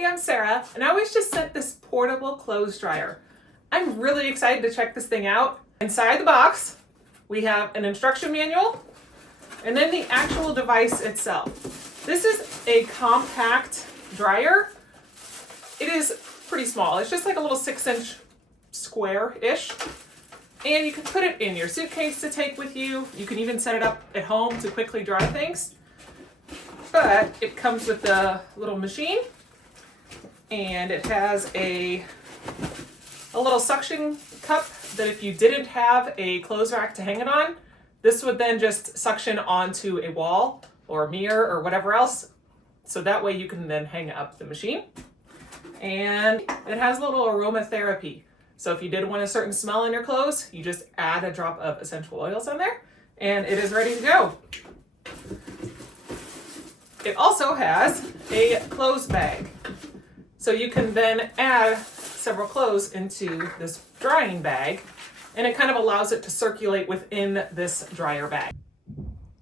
Hey, I'm Sarah, and I was just sent this portable clothes dryer. I'm really excited to check this thing out. Inside the box, we have an instruction manual, and then the actual device itself. This is a compact dryer. It is pretty small. It's just like a little 6-inch square-ish. And you can put it in your suitcase to take with you. You can even set it up at home to quickly dry things. But it comes with the little machine, and it has a little suction cup that if you didn't have a clothes rack to hang it on, this would then just suction onto a wall or a mirror or whatever else. So that way you can then hang up the machine. And it has a little aromatherapy. So if you did want a certain smell in your clothes, you just add a drop of essential oils on there and it is ready to go. It also has a clothes bag. So you can then add several clothes into this drying bag, and it kind of allows it to circulate within this dryer bag.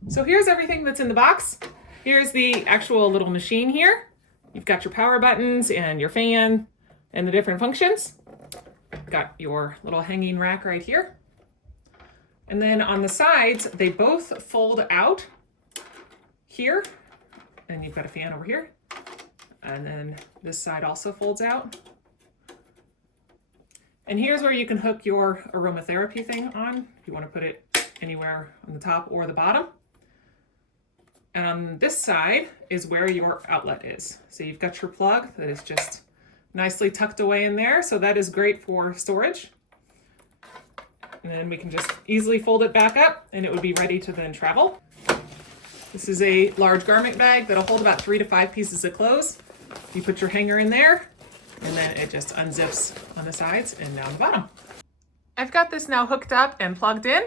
So here's everything that's in the box. Here's the actual little machine here. You've got your power buttons and your fan and the different functions. Got your little hanging rack right here. And then on the sides, they both fold out here. And you've got a fan over here. And then this side also folds out. And here's where you can hook your aromatherapy thing on if you want to put it anywhere on the top or the bottom. And on this side is where your outlet is. So you've got your plug that is just nicely tucked away in there. So that is great for storage. And then we can just easily fold it back up and it would be ready to then travel. This is a large garment bag that'll hold about 3 to 5 pieces of clothes. You put your hanger in there, and then it just unzips on the sides and down the bottom. I've got this now hooked up and plugged in.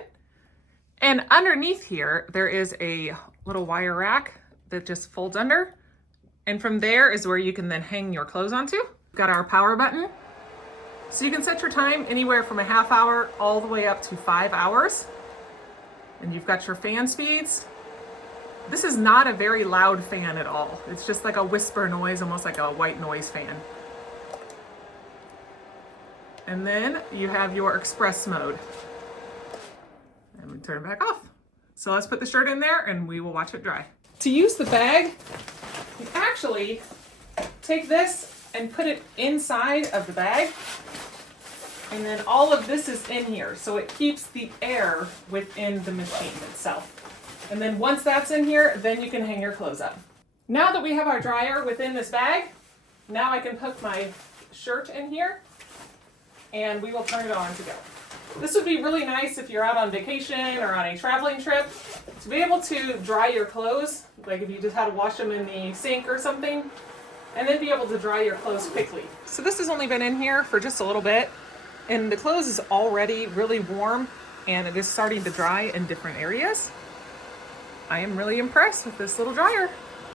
And underneath here, there is a little wire rack that just folds under. And from there is where you can then hang your clothes onto. We've got our power button. So you can set your time anywhere from a half hour all the way up to 5 hours. And you've got your fan speeds. This is not a very loud fan at all. It's just like a whisper noise, almost like a white noise fan. And then you have your express mode. And we turn it back off. So let's put the shirt in there and we will watch it dry. To use the bag, you actually take this and put it inside of the bag. And then all of this is in here. So it keeps the air within the machine itself. And then once that's in here, then you can hang your clothes up. Now that we have our dryer within this bag, now I can hook my shirt in here and we will turn it on to go. This would be really nice if you're out on vacation or on a traveling trip to be able to dry your clothes, like if you just had to wash them in the sink or something, and then be able to dry your clothes quickly. So this has only been in here for just a little bit, and the clothes is already really warm and it is starting to dry in different areas. I am really impressed with this little dryer.